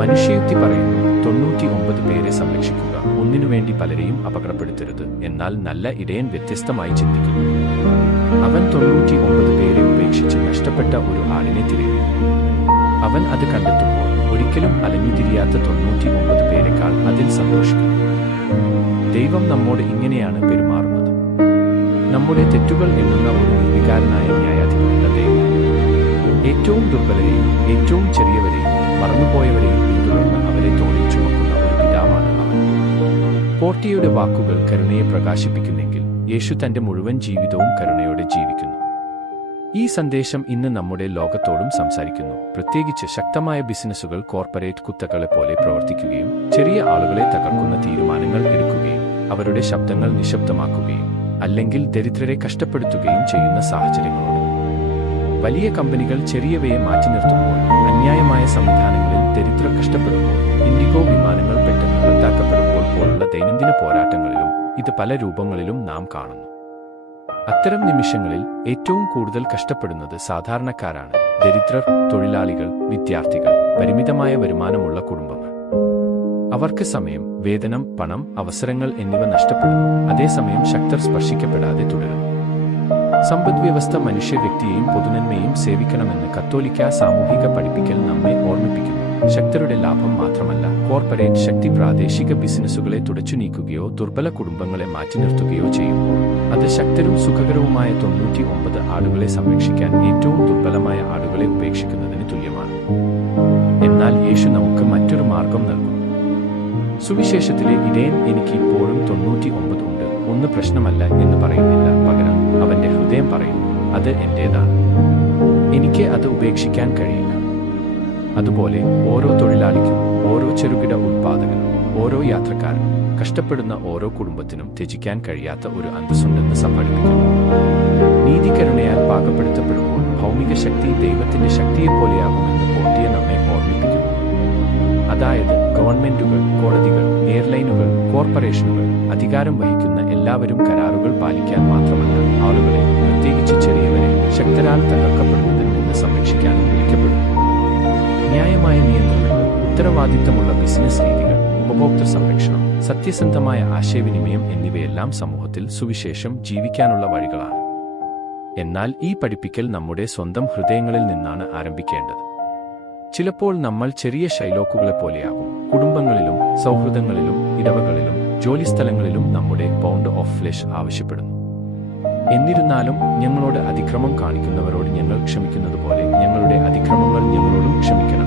മനുഷ്യയുക്തി പറയുന്നു, 99 പേരെ സംരക്ഷിക്കുക, ഒന്നിനുവേണ്ടി പലരെയും അപകടപ്പെടുത്തരുത്. എന്നാൽ നല്ല ഇടയൻ വ്യത്യസ്തമായി ചിന്തിക്കുന്നു. അവൻ 99 പേരെ ഉപേക്ഷിച്ച് നഷ്ടപ്പെട്ട ഒരു ആടിനെ തിരയുന്നു. അവൻ അത് കണ്ടെത്തുമ്പോൾ ഒരിക്കലും അലഞ്ഞുതിരിയാത്ത 99 പേരെക്കാൾ അതിൽ സന്തോഷിക്കുന്നു. ദൈവം നമ്മോട് ഇങ്ങനെയാണ് പെരുമാറുന്നത്. നമ്മുടെ തെറ്റുകൾ എണ്ണുന്ന ഒരു നിർവികാരനായ ന്യായാധിപനുള്ള ദൈവം. ഏറ്റവും ദുർബലരെയും ഏറ്റവും ചെറിയവരെയും മറന്നുപോയവരെയും പിന്തുടർന്ന് അവരെ തോളിൽ ചുമക്കുന്ന ഒരു പിതാവാണ് അവൻ. പോർട്ടിയുടെ വാക്കുകൾ കരുണയെ പ്രകാശിപ്പിക്കുന്നെങ്കിൽ യേശു തന്റെ മുഴുവൻ ജീവിതവും കരുണയോടെ ജീവിക്കുന്നു. ഈ സന്ദേശം ഇന്ന് നമ്മുടെ ലോകത്തോടും സംസാരിക്കുന്നു. പ്രത്യേകിച്ച് ശക്തമായ ബിസിനസ്സുകൾ കോർപ്പറേറ്റ് കുത്തകളെ പോലെ പ്രവർത്തിക്കുകയും ചെറിയ ആളുകളെ തകർക്കുന്ന തീരുമാനങ്ങൾ എടുക്കുകയും അവരുടെ ശബ്ദങ്ങൾ നിശബ്ദമാക്കുകയും അല്ലെങ്കിൽ ദരിദ്രരെ കഷ്ടപ്പെടുത്തുകയും ചെയ്യുന്ന സാഹചര്യങ്ങളോട്. വലിയ കമ്പനികൾ ചെറിയവയെ മാറ്റി നിർത്തുമ്പോൾ, അന്യായമായ സംവിധാനങ്ങളിൽ ദരിദ്രർ കഷ്ടപ്പെടുമ്പോൾ, ഇൻഡിഗോ വിമാനങ്ങൾ പെട്ടെന്ന് റദ്ദാക്കപ്പെടുമ്പോൾ പോലുള്ള ദൈനംദിന പോരാട്ടങ്ങളിലും ഇത് പല രൂപങ്ങളിലും നാം കാണുന്നു. അത്തരം നിമിഷങ്ങളിൽ ഏറ്റവും കൂടുതൽ കഷ്ടപ്പെടുന്നത് സാധാരണക്കാരാണ്. ദരിദ്രർ, തൊഴിലാളികൾ, വിദ്യാർത്ഥികൾ, പരിമിതമായ വരുമാനമുള്ള കുടുംബങ്ങൾ. അവർക്ക് സമയം, വേതനം, പണം, അവസരങ്ങൾ എന്നിവ നഷ്ടപ്പെടുന്നു. അതേസമയം ശക്തർ സ്പർശിക്കപ്പെടാതെ തുടരുന്നു. സമ്പദ്വ്യവസ്ഥ മനുഷ്യ വ്യക്തിയെയും പൊതുനന്മയെയും സേവിക്കണമെന്ന് കത്തോലിക്ക സാമൂഹിക പഠിപ്പിക്കൽ നമ്മെ ഓർമ്മിപ്പിക്കുന്നു. ശക്തരുടെ ലാഭം മാത്രമല്ല, കോർപ്പറേറ്റ് ശക്തി പ്രാദേശിക ബിസിനസ്സുകളെ തുടച്ചു നീക്കുകയോ ദുർബല കുടുംബങ്ങളെ മാറ്റി നിർത്തുകയോ ചെയ്യുമ്പോൾ അത് ശക്തരും സുഖകരവുമായ 99 ആടുകളെ സംരക്ഷിക്കാൻ ഏറ്റവും ദുർബലമായ ആടുകളെ ഉപേക്ഷിക്കുന്നതിന് തുല്യമാണ്. എന്നാൽ യേശു നമുക്ക് മറ്റൊരു മാർഗം നൽകുന്നു. സുവിശേഷത്തിലെ ഇടയൻ എനിക്ക് ഇപ്പോഴും 99 ഉണ്ട്, ഒന്ന് പ്രശ്നമല്ല എന്ന് പറയുന്നില്ല. പകരം അവന്റെ ഹൃദയം പറയുന്നു, അത് എന്റേതാണ്, എനിക്ക് അത് ഉപേക്ഷിക്കാൻ കഴിയില്ല. അതുപോലെ ഓരോ തൊഴിലാളിക്കും, ഓരോ ചെറുകിട ഉൽപ്പാദകനും, ഓരോ യാത്രക്കാരനും, കഷ്ടപ്പെടുന്ന ഓരോ കുടുംബത്തിനും ത്യജിക്കാൻ കഴിയാത്ത ഒരു അന്തസ്സുണ്ടെന്ന് പഠിപ്പിക്കുന്നു. നീതികരുണയാൽ പാകപ്പെടുത്തപ്പെടുമ്പോൾ ഭൗമിക ശക്തി ദൈവത്തിന്റെ ശക്തിയെപ്പോലെയാകുമെന്ന് പോർട്ടിയ നമ്മെ ഓർമ്മിപ്പിക്കുന്നു. അതായത് ഗവൺമെന്റുകൾ, കോടതികൾ, എയർലൈനുകൾ, കോർപ്പറേഷനുകൾ, അധികാരം വഹിക്കുന്ന എല്ലാവരും കരാറുകൾ പാലിക്കാൻ മാത്രമല്ല, ആളുകളെ, പ്രത്യേകിച്ച് ചെറിയവരെ, ശക്തരാൽ തകർക്കപ്പെടുന്നതിൽ നിന്ന് സംരക്ഷിക്കാനും വിളിക്കപ്പെടുന്നു. ന്യായമായ നിയന്ത്രണങ്ങൾ, ഉത്തരവാദിത്തമുള്ള ബിസിനസ് രീതികൾ, ഉപഭോക്തൃ സംരക്ഷണം, സത്യസന്ധമായ ആശയവിനിമയം എന്നിവയെല്ലാം സമൂഹത്തിൽ സുവിശേഷം ജീവിക്കാനുള്ള വഴികളാണ്. എന്നാൽ ഈ പഠിപ്പിക്കൽ നമ്മുടെ സ്വന്തം ഹൃദയങ്ങളിൽ നിന്നാണ് ആരംഭിക്കേണ്ടത്. ചിലപ്പോൾ നമ്മൾ ചെറിയ ഷൈലോക്കുകളെപ്പോലെയാകും. കുടുംബങ്ങളിലും സൗഹൃദങ്ങളിലും ഇടവകളിലും ജോലിസ്ഥലങ്ങളിലും നമ്മുടെ പൗണ്ട് ഓഫ് ഫ്ലെഷ് ആവശ്യപ്പെടുന്നു. എന്നിരുന്നാലും ഞങ്ങളോട് അതിക്രമം കാണിക്കുന്നവരോട് ഞങ്ങൾ ക്ഷമിക്കുന്നത് പോലെ ഞങ്ങളുടെ അതിക്രമങ്ങൾ ഞങ്ങളോടും ക്ഷമിക്കണം.